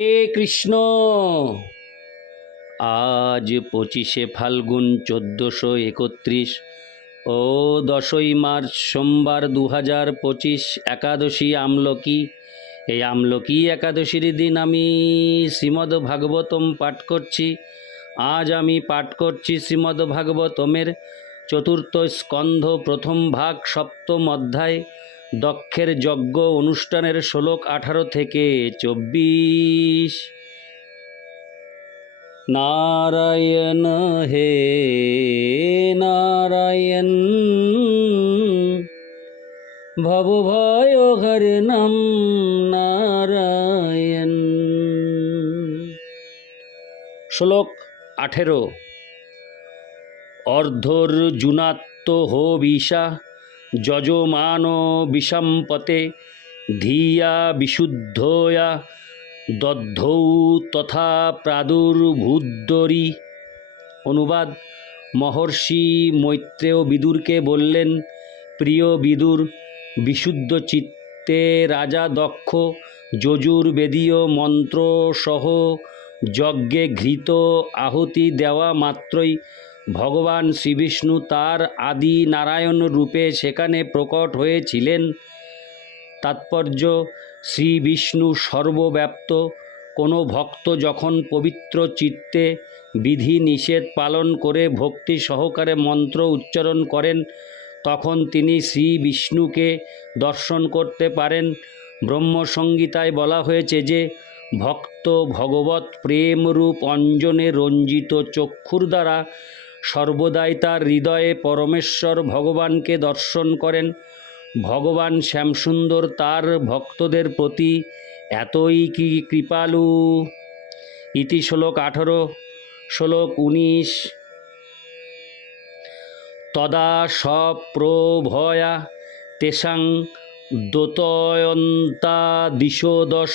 হে কৃষ্ণ। আজ পঁচিশে ফাল্গুন চোদ্দোশো একত্রিশ ও দশই মার্চ সোমবার দু হাজার পঁচিশ একাদশী আমলকি। এই আমলকি একাদশীর দিন আমি শ্রীমদ্ ভাগবতম পাঠ করছি। আজ আমি পাঠ করছি শ্রীমদ্ ভাগবতমের চতুর্থ স্কন্ধ প্রথম ভাগ সপ্তম অধ্যায়। দক্ষের যজ্ঞ অনুষ্ঠানের শ্লোক আঠারো থেকে চব্বিশ। নারায়ণ হে নারায়ণ, ভব ভয় নাম নারায়ণ। শ্লোক আঠেরো। অর্ধর্জুনাত্ম হো বিশা যজমান বিষম্পতে ধিয়া বিশুদ্ধয়া দদ্ধৌ তথা প্রাদুর্ভূদ্দরি অনুবাদ, মহর্ষি মৈত্রেয় বিদুরকে বললেন, প্রিয় বিদুর, বিশুদ্ধ চিত্তে রাজা দক্ষ, যজুর্বেদীয় মন্ত্রসহ যজ্ঞে ঘৃত আহুতি দেওয়া মাত্রই ভগবান শ্রীবিষ্ণু তার আদি নারায়ণ রূপে সেখানে প্রকট হয়েছিলেন। তাৎপর্য শ্রী বিষ্ণু সর্বব্যাপ্ত। কোনো ভক্ত যখন পবিত্র চিত্তে বিধি নিষেধ পালন করে ভক্তি সহকারে মন্ত্র উচ্চারণ করেন, তখন তিনি শ্রী বিষ্ণুকে দর্শন করতে পারেন। ব্রহ্মসংগীতায় বলা হয়েছে যে, ভক্ত ভগবত প্রেমরূপ অঞ্জনে রঞ্জিত চক্ষুর দ্বারা সর্বদাই তার হৃদয়ে পরমেশ্বর ভগবানকে দর্শন করেন। ভগবান শ্যামসুন্দর তার ভক্তদের প্রতি এতই কি কৃপালু? ইতি শ্লোক আঠেরো, শ্লোক উনিশ। তদা সপ্রভয়া তেষাং দোতয়ন্তা দিশো দশ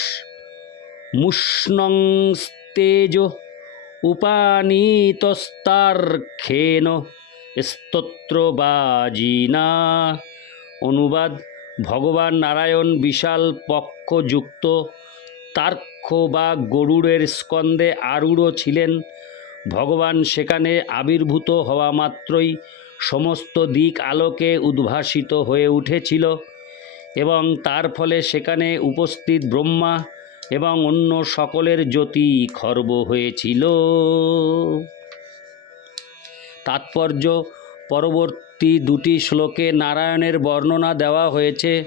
মুষ্ণংস্তেজ উপানীতস্তার্ক্ষেন স্তোত্রবাজিনা অনুবাদ, ভগবান নারায়ণ বিশাল পক্ষযুক্ত। তার্ক্ষ বা গরুড়ের স্কন্দে আরূঢ় ছিলেন। ভগবান সেখানে আবির্ভূত হওয়া মাত্রই সমস্ত দিক আলোকে উদ্ভাসিত হয়ে উঠেছিল এবং তার ফলে সেখানে উপস্থিত ব্রহ্মা এবং অন্য সকলের জ্যোতি খর্ব হয়েছিল। তাৎপর্য, পরবর্তী দুটি শ্লোকে নারায়ণের বর্ণনা দেওয়া হয়েছে।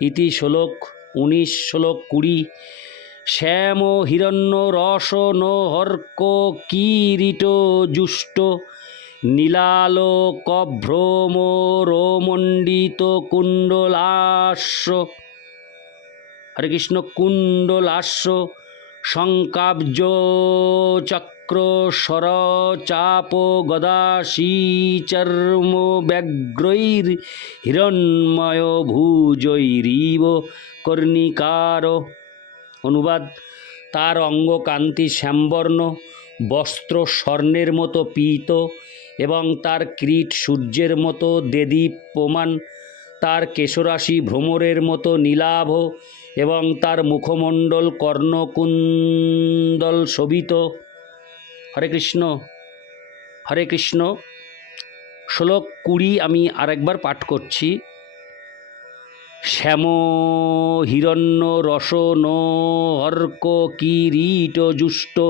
ইতি শ্লোক উনিশ, শ্লোক কুড়ি, শ্যাম হিরণ্য রস নো হর্ক কিরীট জুষ্ট নীলালোকভ্রম রোমণ্ডিত কুণ্ডলাস্য হরে কৃষ্ণ কুণ্ডলাস্য শঙ্কাব্জ চক্র সর চাপ গদাশীচর্ম ব্যগ্রৈর হিরণ্ময় ভুজৈরিব কর্ণিকার। অনুবাদ, তার অঙ্গকান্তি শ্যামবর্ণ, বস্ত্র স্বর্ণের মতো পীত এবং তার ক্রীট সূর্যের মতো দেদীপ দেদীপ্যমান, তার কেশরাশি ভ্রমরের মতো নীলাভ এবং তার মুখমণ্ডল কর্ণকুন্দল শোভিত। হরে কৃষ্ণ হরে কৃষ্ণ। শ্লোক কুড়ি আমি আরেকবার পাঠ করছি। শ্যাম হিরণ্য রস নো হর্ক কিরীট জুষ্ট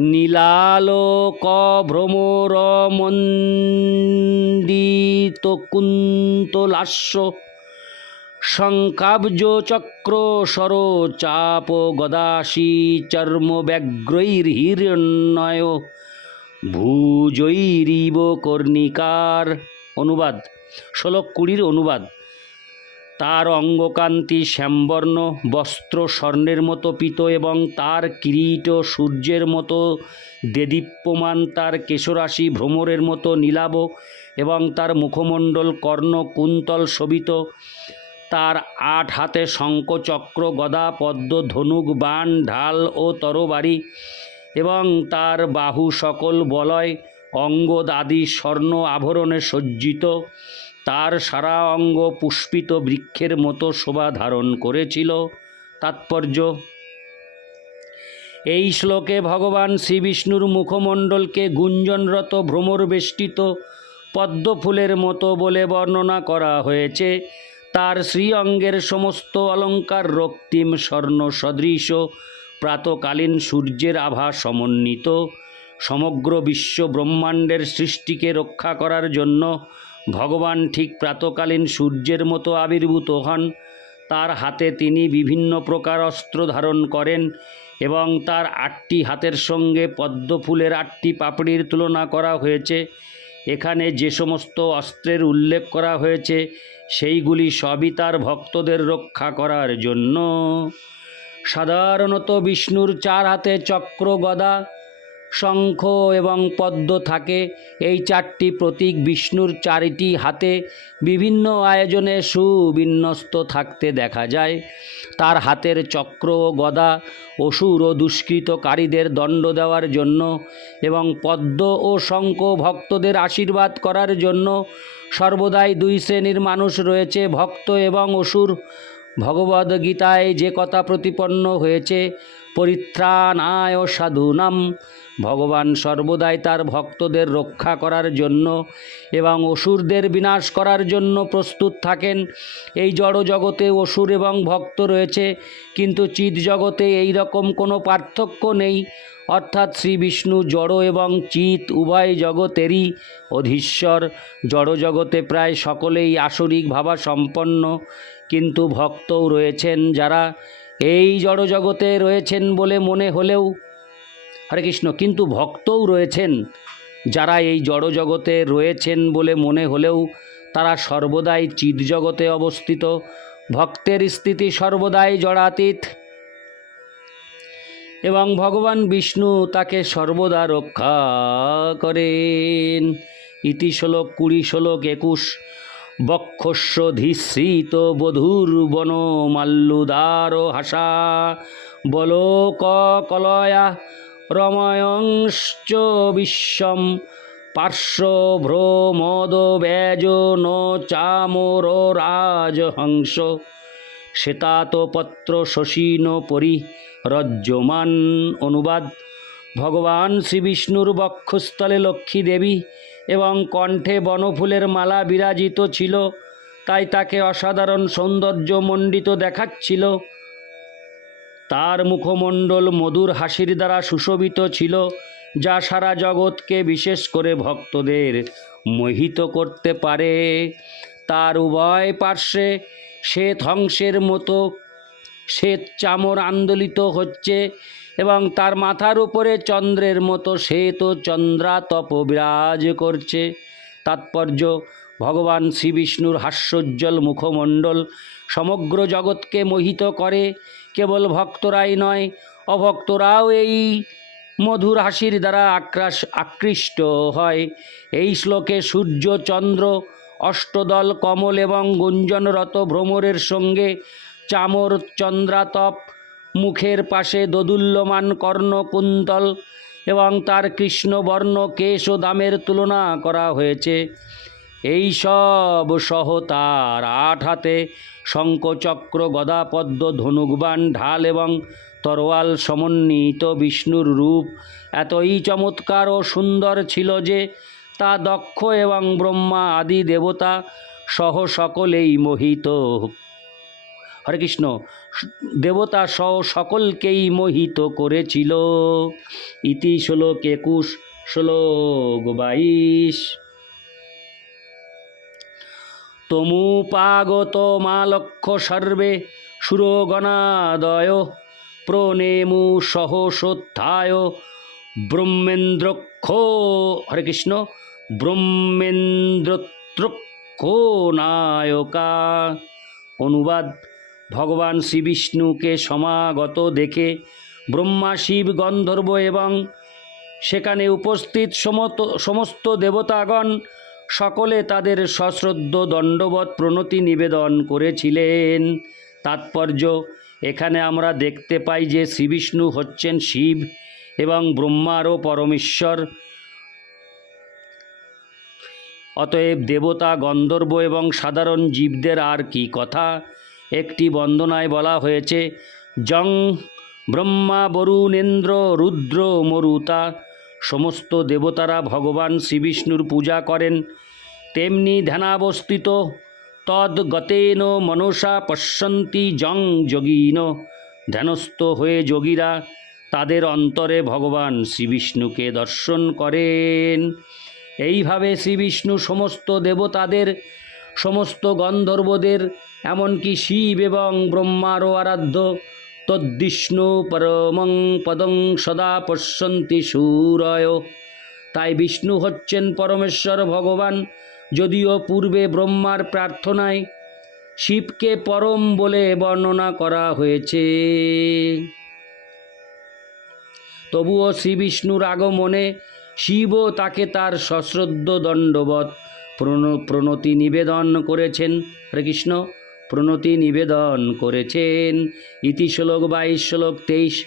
নীলালোক ভ্রমর মন্দিত কুন্তলাস্য শঙ্কাব্জ চক্র সর চাপ গদাসী চর্ম ব্যগ্রৈর্হিরণ্যয় ভুজৈরিব কর্ণিকার। অনুবাদ শ্লোক কুড়ির অনুবাদ। তার অঙ্গকান্তি শ্যামবর্ণ বস্ত্র স্বর্ণের মতো পিত এবং তার কিরীট সূর্যের মতো দেদীপ্যমান, তার কেশরাশি ভ্রমরের মতো নীলাভ এবং তার মুখমণ্ডল কর্ণ কুন্তল শোভিত। তার আট হাতে শঙ্খ চক্র গদা, পদ্ম, ধনুক বান ঢাল ও তরবারি এবং তার বাহু সকল বলয় অঙ্গদ আদি স্বর্ণ আভরণে সজ্জিত। তার সারা অঙ্গ পুষ্পিত বৃক্ষের মতো শোভা ধারণ করেছিল। তাৎপর্য? এই শ্লোকে ভগবান শ্রীবিষ্ণুর মুখমণ্ডলকে গুঞ্জনরত ভ্রমর বেষ্টিত পদ্মফুলের মতো বলে বর্ণনা করা হয়েছে। তার শ্রী অঙ্গের সমস্ত অলঙ্কার, রক্তিম স্বর্ণ সদৃশ, প্রাতকালীন সূর্যের আভা সমন্বিত, সমগ্র বিশ্ব ব্রহ্মাণ্ডের সৃষ্টিকে রক্ষা করার জন্য ভগবান ঠিক প্রাতকালীন সূর্যের মতো আবির্ভূত হন। তার হাতে তিনি বিভিন্ন প্রকার অস্ত্র ধারণ করেন এবং তার আটটি হাতের সঙ্গে পদ্মফুলের আটটি পাপড়ির তুলনা করা হয়েছে। এখানে যে সমস্ত অস্ত্রের উল্লেখ করা হয়েছে, সেইগুলি সবই তার ভক্তদের রক্ষা করার জন্য। সাধারণত বিষ্ণুর চার হাতে চক্র গদা শঙ্খ এবং পদ্ম থাকে। এই চারটি প্রতীক বিষ্ণুর চারিটি হাতে। বিভিন্ন আয়োজনে সুবিন্যস্ত থাকতে দেখা যায়। তার হাতের চক্র ও গদা অসুর ও দুষ্কৃতকারীদের দণ্ড দেওয়ার জন্য এবং পদ্ম ও শঙ্খ ভক্তদের আশীর্বাদ করার জন্য সর্বদাই দুই শ্রেণির মানুষ রয়েছে। ভক্ত এবং অসুর। ভগবদ্গীতায় যে কথা প্রতিপন্ন হয়েছে, পরিত্রাণায় সাধুনাম। ভগবান সর্বদাই তার ভক্তদের রক্ষা করার জন্য এবং অসুরদের বিনাশ করার জন্য প্রস্তুত থাকেন। এই জড় জগতে অসুর এবং ভক্ত রয়েছে, কিন্তু চিৎ জগতে এই রকম কোনো পার্থক্য নেই। অর্থাৎ শ্রী বিষ্ণু জড় এবং চিত উভয় জগতেরই অধীশ্বর। জড় জগতে প্রায় সকলেই আসরিক ভাবা সম্পন্ন কিন্তু ভক্তও রয়েছেন যারা। এই জড় জগতে রয়েছেন বলে মনে হলেও হরে কৃষ্ণ, কিন্তু ভক্তও রয়েছেন। যারা এই জড় জগতে রয়েছেন বলে মনে হলেও তারা সর্বদাই চিৎ জগতে অবস্থিত। ভক্তের স্থিতি সর্বদাই জড়াতীত। এবং ভগবান বিষ্ণু তাকে সর্বদা রক্ষা করেন। ইতি শ্লোক কুড়ি শ্লোক একুশ। বক্ষস্য ধীশ্রিত বধূর বন মাল্লুদার হাসা। বলোক কলয়া রময়ংশ্চ বিশ্বম পার্শ্বভ্রমদ ব্যাজ ন চামর রাজহংস শ্বেতাতপত্র শশীন পরি রজ্জমান অনুবাদ। ভগবান শ্রীবিষ্ণুর বক্ষস্থলে লক্ষ্মী দেবী এবং কণ্ঠে বনফুলের মালা বিরাজিত ছিল, তাই তাকে অসাধারণ সৌন্দর্য মণ্ডিত দেখাচ্ছিল। তার মুখমণ্ডল মধুর হাসির দ্বারা সুশোভিত ছিল, যা সারা জগৎকে বিশেষ করে ভক্তদের মোহিত করতে পারে। তার উভয় পার্শ্বে শ্বেত হংসের মতো শ্বেত চামর আন্দোলিত হচ্ছে এবং তার মাথার উপরে চন্দ্রের মতো শ্বেত চন্দ্রাতপ বিরাজ করছে। তাৎপর্য, ভগবান শ্রীবিষ্ণুর হাস্যোজ্জ্বল মুখমণ্ডল সমগ্র জগৎকে মোহিত করে কেবল ভক্তরাই নয়, অভক্তরাও এই মধুর হাসির দ্বারা আক্রাস আকৃষ্ট হয়। এই শ্লোকে সূর্য, চন্দ্র, অষ্টদল, কমল এবং গুঞ্জনরত ভ্রমরের সঙ্গে চামর, চন্দ্রাতপ, মুখের পাশে দোদুল্যমান কর্ণকুন্তল এবং তার কৃষ্ণবর্ণ, কেশ ও দামের তুলনা করা হয়েছে। এই সব সহ তার আট হাতে শঙ্কচক্র গদাপদ্ম ধনুকবান ঢাল এবং তরোয়াল সমন্বিত বিষ্ণুর রূপ। এতই চমৎকার ও সুন্দর ছিল যে তা দক্ষ এবং ব্রহ্মা আদি দেবতা সহ সকলেই মোহিত। হরে কৃষ্ণ, দেবতা সহ সকলকেই মোহিত করেছিল। ইতি শ্লোক একুশ, শ্লোক বাইশ। তমুপাগত মা লক্ষ্য সর্বে সুরগণাদয়। প্রণেমু সহসোত্থায় ব্রহ্মেন্দ্রক্ষ, হরে কৃষ্ণ, ব্রহ্মেন্দ্রত্রক্ষ নায়কা। অনুবাদ, ভগবান শ্রীবিষ্ণুকে সমাগত দেখে ব্রহ্মা শিব গন্ধর্ব এবং সেখানে উপস্থিত সমত, সমস্ত দেবতাগণ সকলে তাদের সশ্রদ্ধ দণ্ডবত প্রণতি নিবেদন করেছিলেন। তাৎপর্য, এখানে আমরা দেখতে পাই যে শ্রীবিষ্ণু হচ্ছেন শিব এবং ব্রহ্মারও পরমেশ্বর। অতএব দেবতা, গন্ধর্ব এবং সাধারণ জীবদের আর কি কথা? একটি বন্দনায় বলা হয়েছে, জং ব্রহ্মা বরুণেন্দ্র রুদ্র মরুতা সমস্ত দেবতারা ভগবান শ্রীবিষ্ণুর পূজা করেন। তেমনি ধ্যানাবস্থিত, তদ্গতেন মনসা পশ্যন্তি জং যোগীন। ধ্যানস্থ হয়ে যোগীরা তাদের অন্তরে ভগবান শ্রীবিষ্ণুকে দর্শন করেন। এইভাবে শ্রীবিষ্ণু সমস্ত দেবতাদের, সমস্ত গন্ধর্বদের, এমনকি শিব এবং ব্রহ্মারও আরাধ্য তদ্বিষ্ণু পরমং পদং সদা পশ্যন্তি সুরয়। তাই বিষ্ণু হচ্ছেন পরমেশ্বর ভগবান, যদিও পূর্বে ব্রহ্মার প্রার্থনায় শিবকে পরম বলে বর্ণনা করা হয়েছে। তবুও শ্রীবিষ্ণুর আগমনে শিবও তাকে তার সশ্রদ্ধ দণ্ডবত প্রণ- প্রণতি নিবেদন করেছেন। হরে কৃষ্ণ। প্রণতি নিবেদন করেছেন। ইতি শ্লোক বাইশ, শ্লোক তেইশ।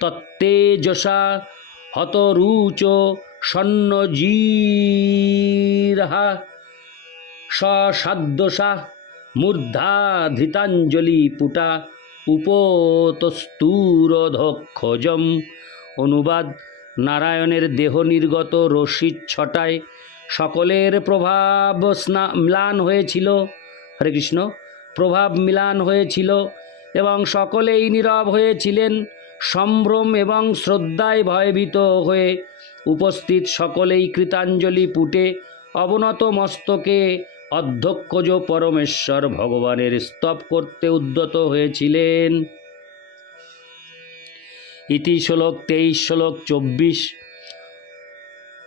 তত্তেজসা হতরুচ সন্নজীরহা সসাদ্দশা মূর্ধা ধৃতাঞ্জলি পুটা। উপতস্তুরধক্ষজম। অনুবাদ, নারায়ণের দেহ নির্গত রশ্মির ছটায়। সকলের প্রভাব স্না ম্লান হয়েছিল। হরে কৃষ্ণ। প্রভাব মিলান হয়েছিল এবং সকলেই নীরব হয়েছিলেন। সম্ভ্রম এবং শ্রদ্ধায় ভয়ভীত হয়ে উপস্থিত সকলেই কৃতাঞ্জলি পুটে অবনত মস্তকে অধ্যক্ষজ পরমেশ্বর ভগবানের স্তব করতে উদ্যত হয়েছিলেন। ইতি শ্লোক তেইশ, শ্লোক চব্বিশ।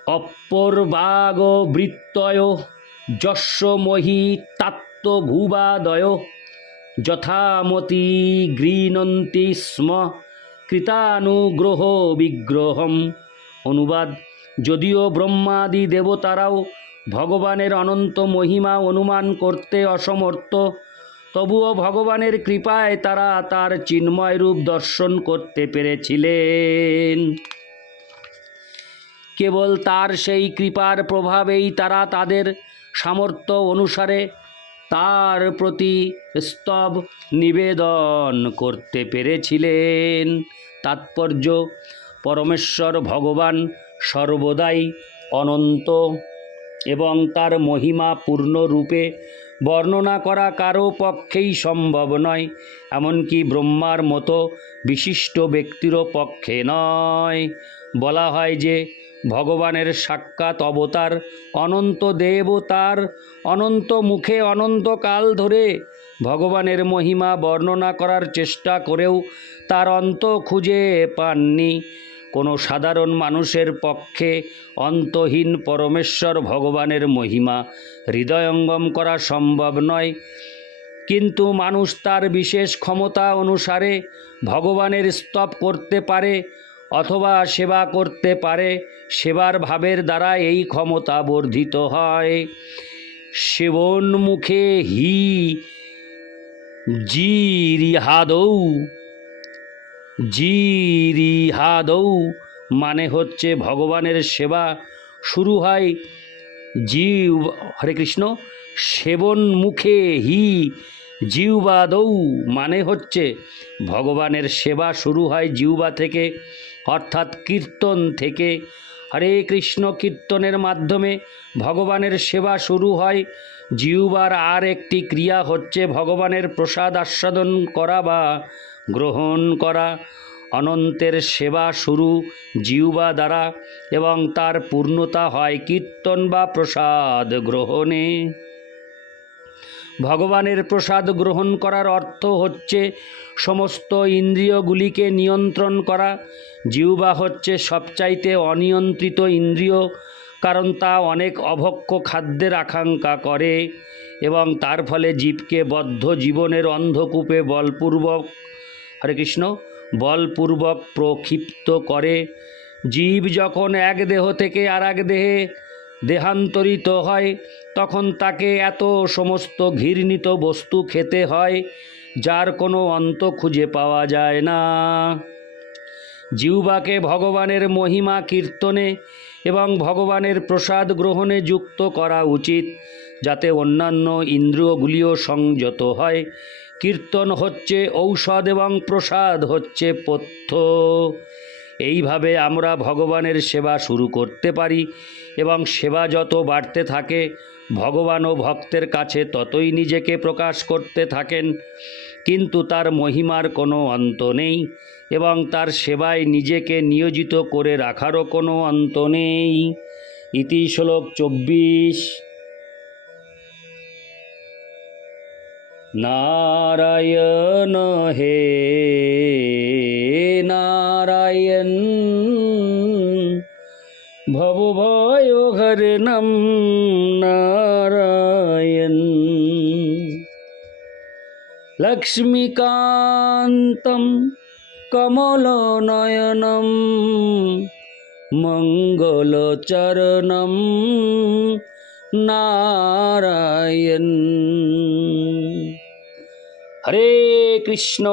অপর্বাগ বৃত্তয় যস্য মহি তাত্ত্বভূবাদয় যথামতি গৃণন্তি স্ম। কৃতানুগ্রহ বিগ্রহম। অনুবাদ, যদিও ব্রহ্মাদি দেবতারাও ভগবানের অনন্ত মহিমা অনুমান করতে অসমর্থ, তবুও ভগবানের কৃপায় তারা তার চিন্ময় রূপ দর্শন করতে পেরেছিলেন। কেবল তার সেই কৃপার প্রভাবেই তারা তাদের সামর্থ্য অনুসারে তার প্রতি স্তব নিবেদন করতে পেরেছিলেন। তাৎপর্য, পরমেশ্বর ভগবান সর্বদাই অনন্ত এবং তার মহিমা পূর্ণরূপে বর্ণনা করা কারও পক্ষেই সম্ভব নয়, এমনকি ব্রহ্মার মতো বিশিষ্ট ব্যক্তিরও পক্ষে নয়। বলা হয় যে ভগবানের সাক্ষাৎ অবতার, অনন্ত দেব তার অনন্ত মুখে অনন্তকাল ধরে ভগবানের মহিমা বর্ণনা করার চেষ্টা করেও তার অন্ত খুঁজে পাননি। কোনো সাধারণ মানুষের পক্ষে অন্তহীন পরমেশ্বর ভগবানের মহিমা হৃদয়ঙ্গম করা সম্ভব নয়। কিন্তু মানুষ তার বিশেষ ক্ষমতা অনুসারে ভগবানের স্তব করতে পারে অথবা সেবা করতে পারে, সেবার ভাবের দ্বারা এই ক্ষমতা বর্ধিত হয়। সেবন্মুখে হি জিরিহাদৌ জিরিহাদৌ মানে হচ্ছে ভগবানের সেবা শুরু হয়। জীব, হরে কৃষ্ণ, সেবন মুখে হি জিউবাদৌ মানে হচ্ছে ভগবানের সেবা শুরু হয় জিউবা থেকে। অর্থাৎ কীর্তন থেকে। হরে কৃষ্ণ কীর্তনের মাধ্যমে ভগবানের সেবা শুরু হয়। জিউবার আর একটি ক্রিয়া হচ্ছে ভগবানের প্রসাদ আস্বাদন করা বা গ্রহণ করা। অনন্তের সেবা শুরু জিউবা দ্বারা এবং তার পূর্ণতা হয় কীর্তন বা প্রসাদ গ্রহণে। ভগবানের প্রসাদ গ্রহণ করার অর্থ হচ্ছে সমস্ত ইন্দ্রিয়গুলিকে নিয়ন্ত্রণ করা। জিউবা হচ্ছে সবচাইতে অনিয়ন্ত্রিত ইন্দ্রিয়, কারণ তা অনেক অভক্ষ খাদ্যের আকাঙ্ক্ষা করে এবং তার ফলে জীবকে বদ্ধ জীবনের অন্ধকূপে বলপূর্বক, হরে কৃষ্ণ, বলপূর্বক প্রক্ষিপ্ত করে। জীব যখন এক দেহ থেকে আর এক দেহে দেহান্তরিত হয়, তখন তাকে এত সমস্ত ঘৃণিত বস্তু খেতে হয়, যার কোনো অন্ত খুঁজে পাওয়া যায় না। জিউবাকে ভগবানের মহিমা কীর্তনে এবং ভগবানের প্রসাদ গ্রহণে যুক্ত করা উচিত, যাতে অন্যান্য ইন্দ্রিয়গুলিও সংযত হয়। কীর্তন হচ্ছে ঔষধ এবং প্রসাদ হচ্ছে পথ্য। এইভাবে আমরা ভগবানের সেবা শুরু করতে পারি এবং সেবা যত বাড়তে থাকে, ভগবান ও ভক্তের কাছে ততই নিজেকে প্রকাশ করতে থাকেন। কিন্তু তার মহিমার কোনো অন্ত নেই এবং তার সেবায় নিজেকে নিয়োজিত করে রাখারও কোনো অন্ত নেই। ইতি শ্লোক চব্বিশ। নারায়ণ হে নারায়ণ ভব ভয় হরে নম নারায়ণ লক্ষ্মীকান্তম কমলনয়নম মঙ্গলচরণম নারায়ণ হরে কৃষ্ণ